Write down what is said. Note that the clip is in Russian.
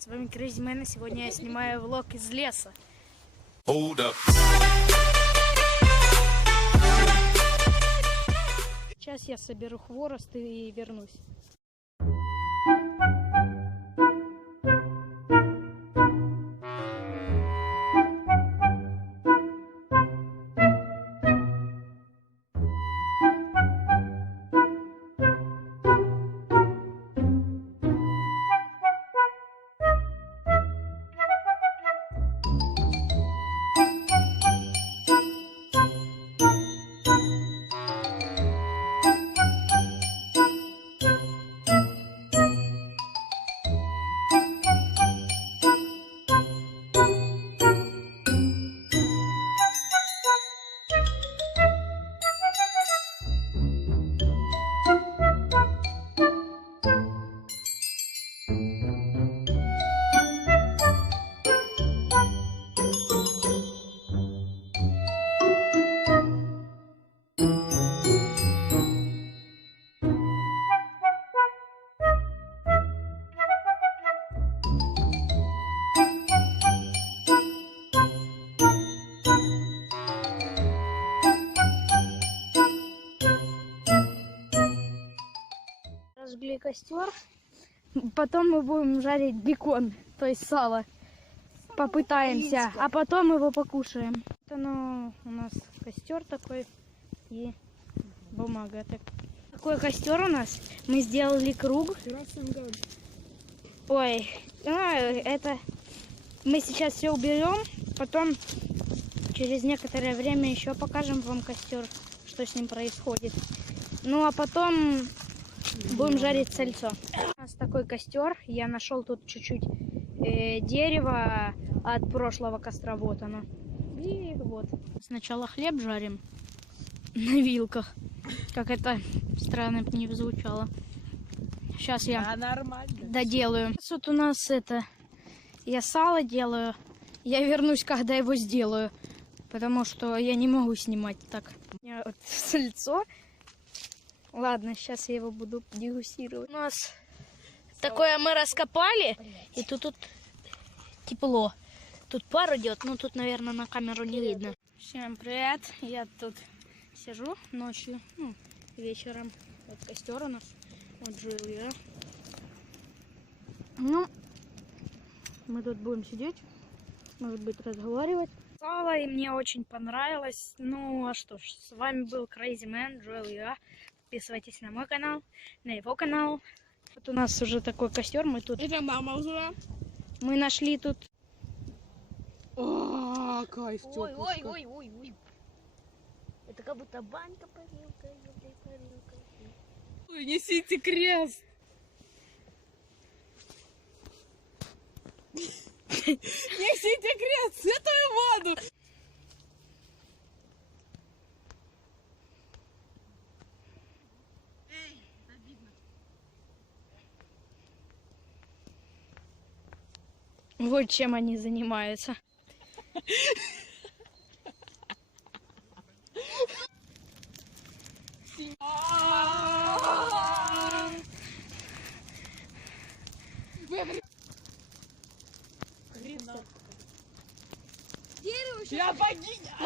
С вами Crazy Man, и сегодня я снимаю влог из леса. Сейчас я соберу хворост и вернусь. Разжгли костер, потом мы будем жарить бекон, то есть сало. Попытаемся, а потом его покушаем. Вот оно у нас костер такой и бумага. Такой костер у нас. Мы сделали круг. Ой, это мы сейчас все уберем, потом через некоторое время еще покажем вам костер, что с ним происходит. Ну а потом будем жарить сальцо. У нас такой костер. Я нашел тут чуть-чуть дерева от прошлого костра. Вот оно. И вот. Сначала хлеб жарим на вилках. Как это странно не звучало. Сейчас я доделаю. Сейчас вот у нас это... Я сало делаю. Я вернусь, когда его сделаю. Потому что я не могу снимать так. У меня вот сальцо. Ладно, сейчас я его буду дегустировать. У нас такое мы раскопали, и тут тепло. Тут пар идет, но тут, наверное, на камеру не видно. Всем привет! Я тут сижу ночью, вечером. Вот костер у нас. Вот Джулия. Ну, мы тут будем сидеть, может быть, разговаривать. И мне очень понравилось. Ну, а что ж, с вами был Crazy Man, Джулия. Подписывайтесь на мой канал, на его канал. Вот у нас уже такой костер. Мы тут. Это мама уже. Мы нашли тут. О, костер. Ой. Это как будто банька парилка. Ой, несите крест. Несите крест, святую воду. Вот чем они занимаются. Я богиня.